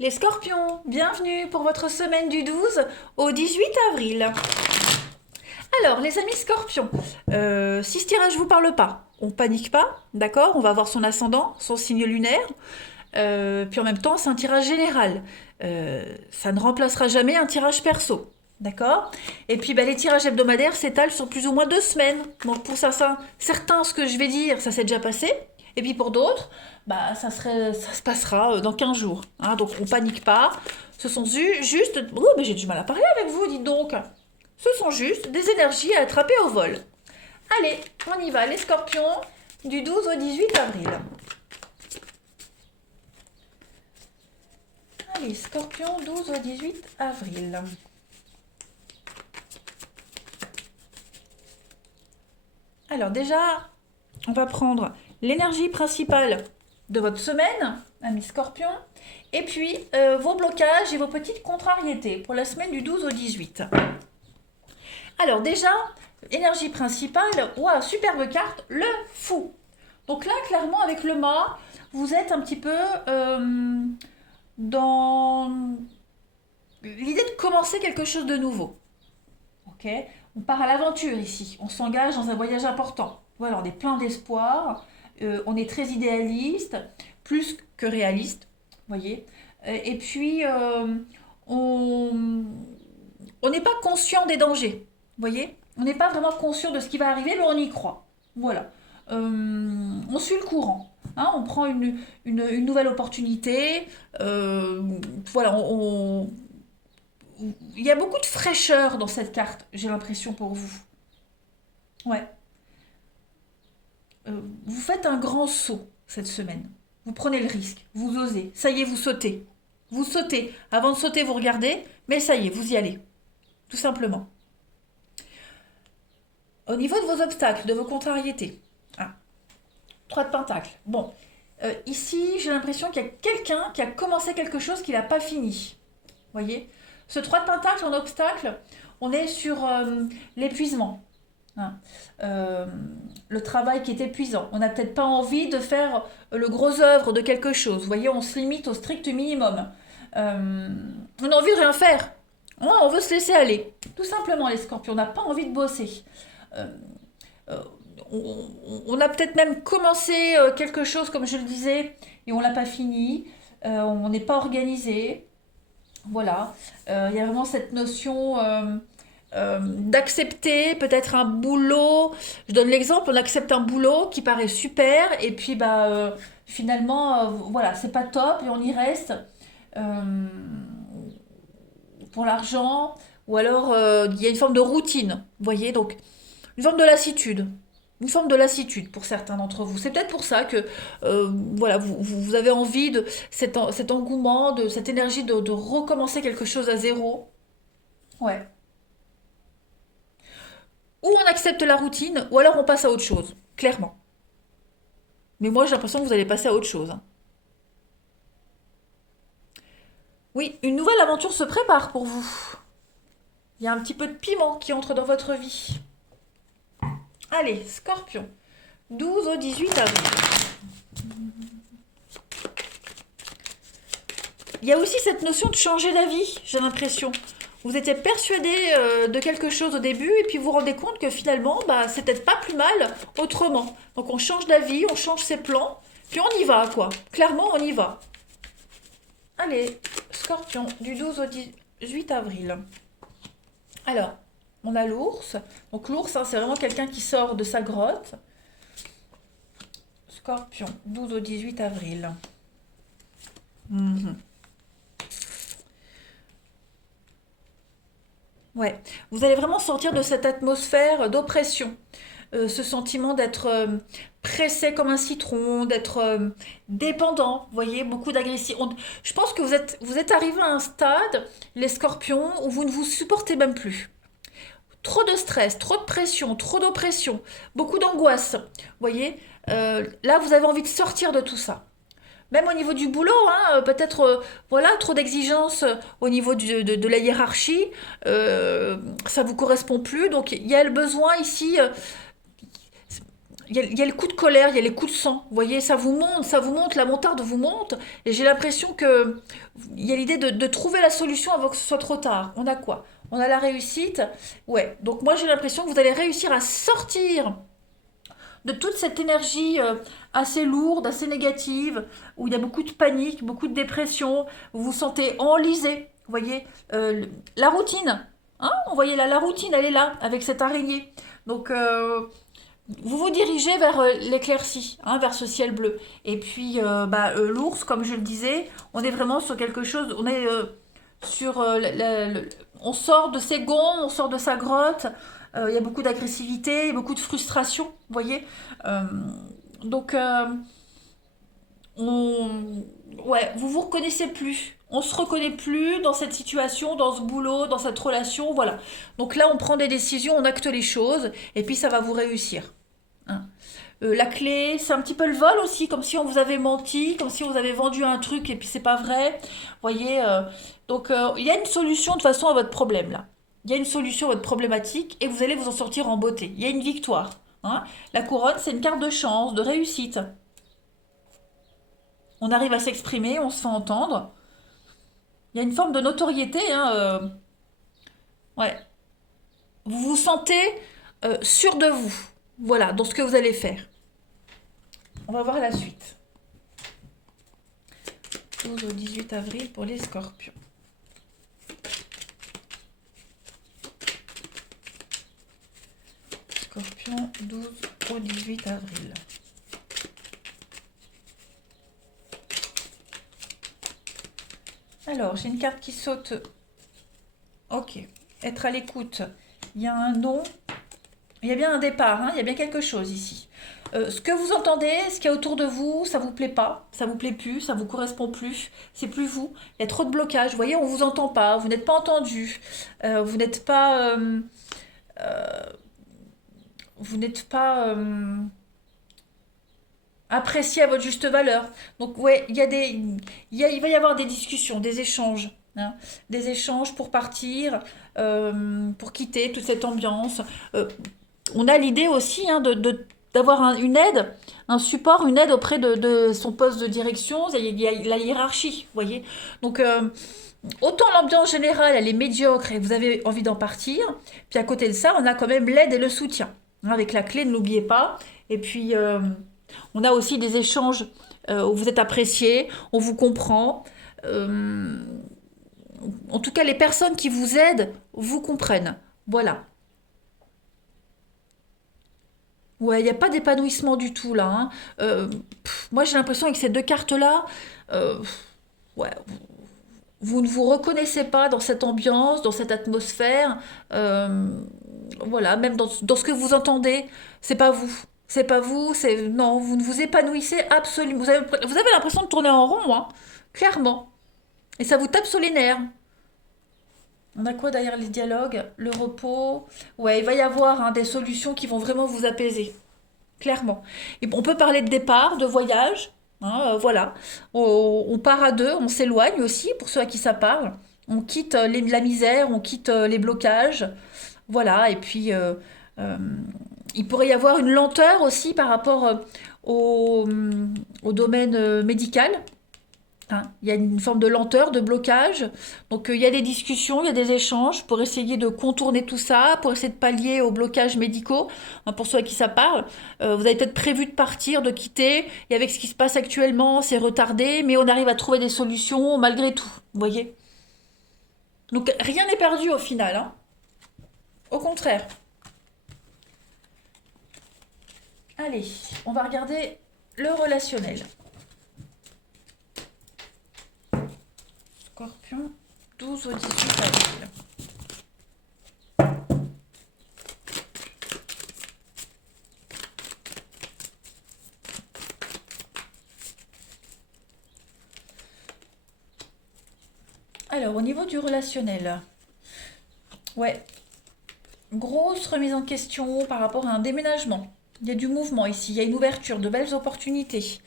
Les scorpions, bienvenue pour votre semaine du 12 au 18 avril. Alors, les amis scorpions, si ce tirage vous parle pas, on panique pas, d'accord? On va voir son ascendant, son signe lunaire, puis en même temps, c'est un tirage général. Ça ne remplacera jamais un tirage perso. D'accord. Et puis les tirages hebdomadaires s'étalent sur plus ou moins 2 semaines. Donc pour certains, ce que je vais dire, ça s'est déjà passé. Et puis pour d'autres, ça se passera dans 15 jours. Hein. Donc on panique pas. Ce sont juste... Oh, mais j'ai du mal à parler avec vous, dites donc. Ce sont juste des énergies à attraper au vol. Allez, on y va, les scorpions, du 12 au 18 avril. Allez, scorpions, 12 au 18 avril. Alors déjà, on va prendre l'énergie principale de votre semaine, ami Scorpion, et puis vos blocages et vos petites contrariétés pour la semaine du 12 au 18. Alors déjà, énergie principale, ouah, superbe carte, le fou. Donc là, clairement, avec le mât, vous êtes un petit peu dans l'idée de commencer quelque chose de nouveau. Ok. On part à l'aventure ici, on s'engage dans un voyage important. Voilà, on est plein d'espoir, on est très idéaliste, plus que réaliste, voyez. Et puis, on on n'est pas conscient des dangers, voyez. On n'est pas vraiment conscient de ce qui va arriver, mais on y croit. Voilà. On suit le courant. Hein, on prend une nouvelle opportunité. Voilà, il y a beaucoup de fraîcheur dans cette carte, j'ai l'impression pour vous. Ouais. Vous faites un grand saut cette semaine. Vous prenez le risque, vous osez. Ça y est, vous sautez. Vous sautez. Avant de sauter, vous regardez, mais ça y est, vous y allez. Tout simplement. Au niveau de vos obstacles, de vos contrariétés. Ah, 3 de pentacles. Bon. Ici, j'ai l'impression qu'il y a quelqu'un qui a commencé quelque chose qu'il n'a pas fini. Voyez. Ce 3 de pentacle en obstacle, on est sur l'épuisement. Hein. Euh, le travail qui est épuisant. On n'a peut-être pas envie de faire le gros œuvre de quelque chose. Vous voyez, on se limite au strict minimum. On a envie de rien faire. On veut se laisser aller. Tout simplement, les scorpions, on n'a pas envie de bosser. Euh, euh, on a peut-être même commencé quelque chose, comme je le disais, et on l'a pas fini. On n'est pas organisé. Voilà. Il y a vraiment cette notion d'accepter peut-être un boulot. Je donne l'exemple, on accepte un boulot qui paraît super et puis finalement, voilà, c'est pas top et on y reste pour l'argent ou alors il y a une forme de routine, vous voyez, donc une forme de lassitude. Une forme de lassitude pour certains d'entre vous. C'est peut-être pour ça que voilà, vous avez envie de cet engouement, de cette énergie de recommencer quelque chose à zéro. Ouais. Ou on accepte la routine, ou alors on passe à autre chose, clairement. Mais moi j'ai l'impression que vous allez passer à autre chose. Hein. Oui, une nouvelle aventure se prépare pour vous. Il y a un petit peu de piment qui entre dans votre vie. Allez, Scorpion, 12 au 18 avril. Il y a aussi cette notion de changer d'avis, j'ai l'impression. Vous étiez persuadé de quelque chose au début et puis vous vous rendez compte que finalement, c'est peut-être pas plus mal autrement. Donc on change d'avis, on change ses plans, puis on y va quoi. Clairement, on y va. Allez, Scorpion, du 12 au 18 avril. Alors, on a l'ours. Donc l'ours, hein, c'est vraiment quelqu'un qui sort de sa grotte. Scorpion, 12 au 18 avril. Mhm. Ouais, vous allez vraiment sortir de cette atmosphère d'oppression. Ce sentiment d'être pressé comme un citron, d'être dépendant, vous voyez, beaucoup d'agressivité. Je pense que vous êtes arrivé à un stade, les scorpions, où vous ne vous supportez même plus. Trop de stress, trop de pression, trop d'oppression, beaucoup d'angoisse, vous voyez. Là, vous avez envie de sortir de tout ça. Même au niveau du boulot, hein, peut-être voilà, trop d'exigences au niveau de la hiérarchie, ça vous correspond plus. Donc il y a le besoin ici, il y a le coup de colère, il y a les coups de sang. Vous voyez, ça vous monte, la montarde vous monte. Et j'ai l'impression que il y a l'idée de trouver la solution avant que ce soit trop tard. On a quoi? On a la réussite. Ouais. Donc moi j'ai l'impression que vous allez réussir à sortir de toute cette énergie assez lourde, assez négative, où il y a beaucoup de panique, beaucoup de dépression. Vous vous sentez enlisé. Vous voyez, la routine. Hein, vous voyez là, la routine, elle est là, avec cette araignée. Donc, vous vous dirigez vers l'éclaircie, hein, vers ce ciel bleu. Et puis, l'ours, comme je le disais, on est vraiment sur quelque chose, on est sur... on sort de ses gonds, on sort de sa grotte, il y a beaucoup d'agressivité, beaucoup de frustration, vous voyez. Euh, donc, on... ouais, vous vous reconnaissez plus. On se reconnaît plus dans cette situation, dans ce boulot, dans cette relation, voilà. Donc là, on prend des décisions, on acte les choses, et puis ça va vous réussir. Hein. La clé, c'est un petit peu le vol aussi, comme si on vous avait menti, comme si on vous avait vendu un truc et puis c'est pas vrai. Vous voyez, donc il y a une solution de toute façon à votre problème là. Il y a une solution à votre problématique et vous allez vous en sortir en beauté. Il y a une victoire. Hein. La couronne, c'est une carte de chance, de réussite. On arrive à s'exprimer, on se fait entendre. Il y a une forme de notoriété. Hein, ouais. Vous vous sentez sûr de vous. Voilà, dans ce que vous allez faire. On va voir la suite. 12 au 18 avril pour les scorpions. Scorpion, 12 au 18 avril. Alors, j'ai une carte qui saute. Ok. Être à l'écoute. Il y a un non. Il y a bien un départ, hein, il y a bien quelque chose ici. Ce que vous entendez, ce qu'il y a autour de vous, ça vous plaît pas, ça vous plaît plus, ça vous correspond plus, c'est plus vous. Il y a trop de blocages. Vous voyez, on vous entend pas, vous n'êtes pas entendu, vous n'êtes pas, vous n'êtes pas apprécié à votre juste valeur. Donc ouais, il va y avoir des discussions, des échanges. Hein, des échanges pour partir, pour quitter toute cette ambiance. On a l'idée aussi hein, d'avoir une aide, un support, une aide auprès de son poste de direction. Il y a la hiérarchie, vous voyez. Donc, autant l'ambiance générale, elle est médiocre et vous avez envie d'en partir. Puis à côté de ça, on a quand même l'aide et le soutien. Hein, avec la clé, ne l'oubliez pas. Et puis, on a aussi des échanges où vous êtes apprécié, on vous comprend. Euh, en tout cas, les personnes qui vous aident vous comprennent. Voilà. Ouais, il n'y a pas d'épanouissement du tout là. Hein. Moi, j'ai l'impression avec ces deux cartes-là, euh, ouais, vous ne vous reconnaissez pas dans cette ambiance, dans cette atmosphère. Euh, voilà, même dans ce que vous entendez, c'est pas vous. C'est pas vous, c'est non, vous ne vous épanouissez absolument. Vous avez l'impression de tourner en rond, hein, clairement. Et ça vous tape sur les nerfs. On a quoi derrière les dialogues? Le repos. Ouais, il va y avoir hein, des solutions qui vont vraiment vous apaiser. Clairement. Et on peut parler de départ, de voyage. Hein, voilà. On part à deux, on s'éloigne aussi, pour ceux à qui ça parle. On quitte la misère, on quitte les blocages. Voilà. Et puis, euh, il pourrait y avoir une lenteur aussi par rapport au domaine médical. Hein, il y a une forme de lenteur, de blocage. Donc il y a des discussions, il y a des échanges pour essayer de contourner tout ça, pour essayer de pallier aux blocages médicaux, hein, pour ceux à qui ça parle. Vous avez peut-être prévu de partir, de quitter, et avec ce qui se passe actuellement, c'est retardé, mais on arrive à trouver des solutions malgré tout, vous voyez. Donc rien n'est perdu au final, hein. Au contraire. Allez, on va regarder le relationnel. Scorpion, 12 au 18 avril. Alors, au niveau du relationnel, ouais, grosse remise en question par rapport à un déménagement. Il y a du mouvement ici, il y a une ouverture, de belles opportunités.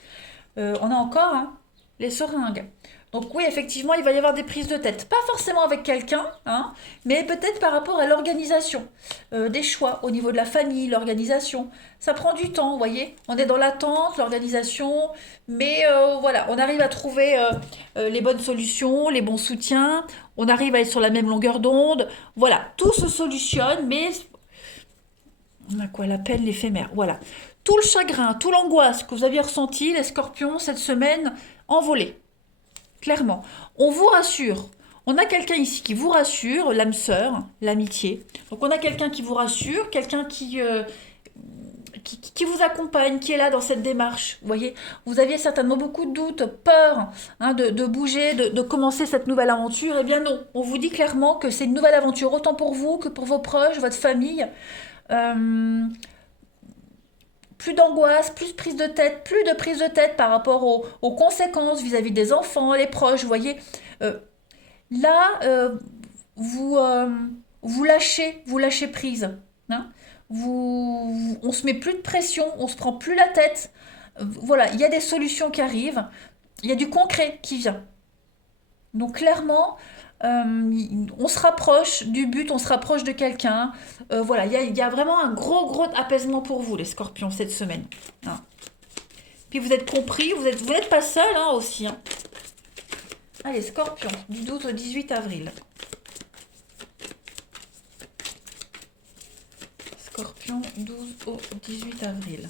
On a encore hein, les seringues. Donc oui, effectivement, il va y avoir des prises de tête. Pas forcément avec quelqu'un, hein, mais peut-être par rapport à l'organisation des choix au niveau de la famille, l'organisation. Ça prend du temps, vous voyez. On est dans l'attente, l'organisation, mais voilà, on arrive à trouver les bonnes solutions, les bons soutiens. On arrive à être sur la même longueur d'onde. Voilà, tout se solutionne, mais on a quoi? La peine, l'éphémère. Voilà. Tout le chagrin, toute l'angoisse que vous aviez ressenti, les scorpions, cette semaine, envolé. Clairement. On vous rassure. On a quelqu'un ici qui vous rassure, l'âme sœur, l'amitié. Donc on a quelqu'un qui vous rassure, quelqu'un qui vous accompagne, qui est là dans cette démarche. Vous voyez, vous aviez certainement beaucoup de doutes, peur hein, de bouger, de commencer cette nouvelle aventure. Eh bien non, on vous dit clairement que c'est une nouvelle aventure, autant pour vous que pour vos proches, votre famille. Euh, plus d'angoisse, plus de prise de tête par rapport aux conséquences vis-à-vis des enfants, les proches, vous voyez. Euh, là, vous, euh, vous lâchez prise. Hein. On se met plus de pression, on se prend plus la tête. Voilà, il y a des solutions qui arrivent, il y a du concret qui vient. Donc clairement, on se rapproche du but, on se rapproche de quelqu'un. Voilà, il y a vraiment un gros apaisement pour vous, les scorpions, cette semaine. Hein. Puis vous êtes compris, vous n'êtes pas seul hein, aussi. Hein. Allez, scorpion, du 12 au 18 avril. Scorpion, 12 au 18 avril.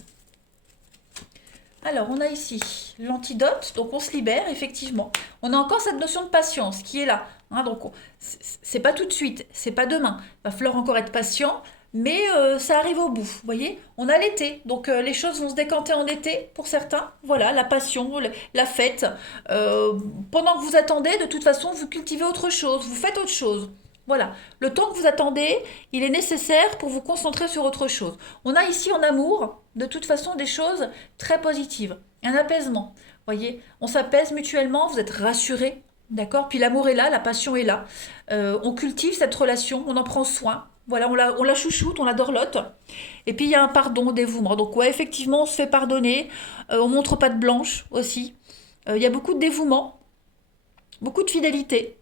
Alors, on a ici l'antidote, donc on se libère, effectivement. On a encore cette notion de patience qui est là. Hein, donc, c'est pas tout de suite, c'est pas demain. Il va falloir encore être patient, mais ça arrive au bout. Vous voyez, on a l'été, donc les choses vont se décanter en été pour certains. Voilà, la passion, la fête. Pendant que vous attendez, de toute façon, vous cultivez autre chose, vous faites autre chose. Voilà, le temps que vous attendez, il est nécessaire pour vous concentrer sur autre chose. On a ici en amour, de toute façon, des choses très positives. Un apaisement, voyez, on s'apaise mutuellement, vous êtes rassurés, d'accord. Puis l'amour est là, la passion est là. On cultive cette relation, on en prend soin. Voilà, on la chouchoute, on la dorlote. Et puis il y a un pardon, un dévouement. Donc ouais, effectivement, on se fait pardonner. On montre pas de blanche aussi. Il y a beaucoup de dévouement, beaucoup de fidélité.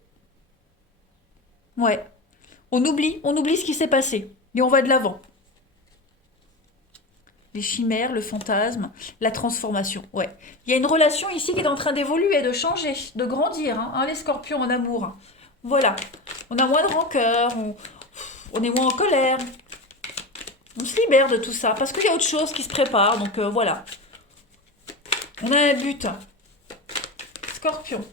Ouais. On oublie ce qui s'est passé. Et on va de l'avant. Les chimères, le fantasme, la transformation. Ouais. Il y a une relation ici qui est en train d'évoluer, de changer, de grandir. Hein, les scorpions en amour. Voilà. On a moins de rancœur, on est moins en colère. On se libère de tout ça parce qu'il y a autre chose qui se prépare. Donc voilà. On a un but. Scorpion.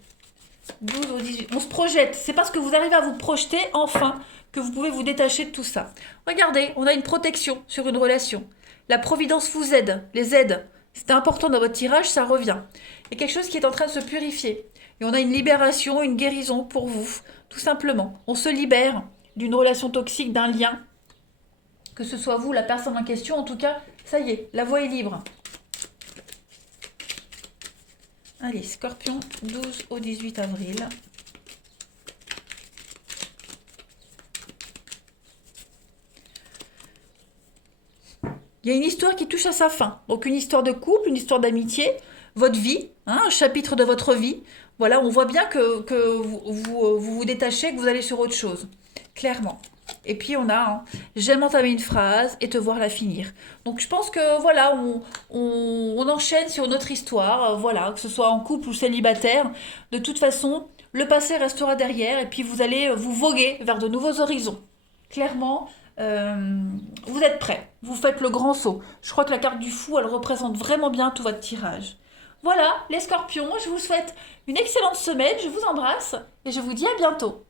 12 au 18. On se projette. C'est parce que vous arrivez à vous projeter, enfin, que vous pouvez vous détacher de tout ça. Regardez, on a une protection sur une relation. La providence vous aide, les aide. C'est important dans votre tirage, ça revient. Il y a quelque chose qui est en train de se purifier. Et on a une libération, une guérison pour vous, tout simplement. On se libère d'une relation toxique, d'un lien. Que ce soit vous, la personne en question, en tout cas, ça y est, la voie est libre. Allez, Scorpion, 12 au 18 avril. Il y a une histoire qui touche à sa fin. Donc une histoire de couple, une histoire d'amitié, votre vie, hein, un chapitre de votre vie. Voilà, on voit bien que vous détachez, que vous allez sur autre chose. Clairement. Et puis on a j'aime entamer une phrase et te voir la finir. Donc je pense que voilà, on enchaîne sur notre histoire, voilà, que ce soit en couple ou célibataire. De toute façon, le passé restera derrière et puis vous allez vous voguer vers de nouveaux horizons. Clairement, vous êtes prêts, vous faites le grand saut. Je crois que la carte du fou, elle représente vraiment bien tout votre tirage. Voilà, les scorpions, je vous souhaite une excellente semaine, je vous embrasse et je vous dis à bientôt.